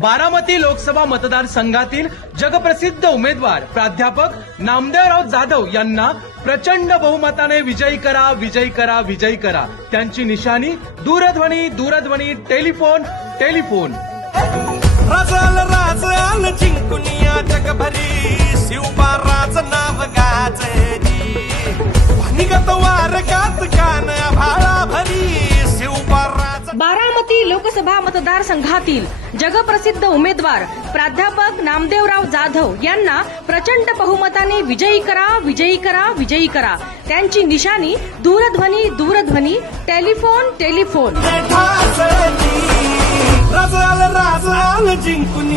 बारामती लोकसभा मतदारसंघातील जगप्रसिद्ध उमेदवार प्राध्यापक नामदेवराव जाधव यांना प्रचंड बहुमताने विजयी करा विजयी करा विजयी करा. त्यांची निशाणी दूरध्वनी दूरध्वनी टेलिफोन टेलिफोन. अमरावती लोकसभा मतदारसंघातील जगप्रसिद्ध उमेदवार प्राध्यापक नामदेवराव जाधव यांना प्रचंड बहुमताने विजयी करा विजयी करा विजयी करा. त्यांची निशाणी दूरध्वनी दूरध्वनी टेलिफोन टेलिफोन. जिंकून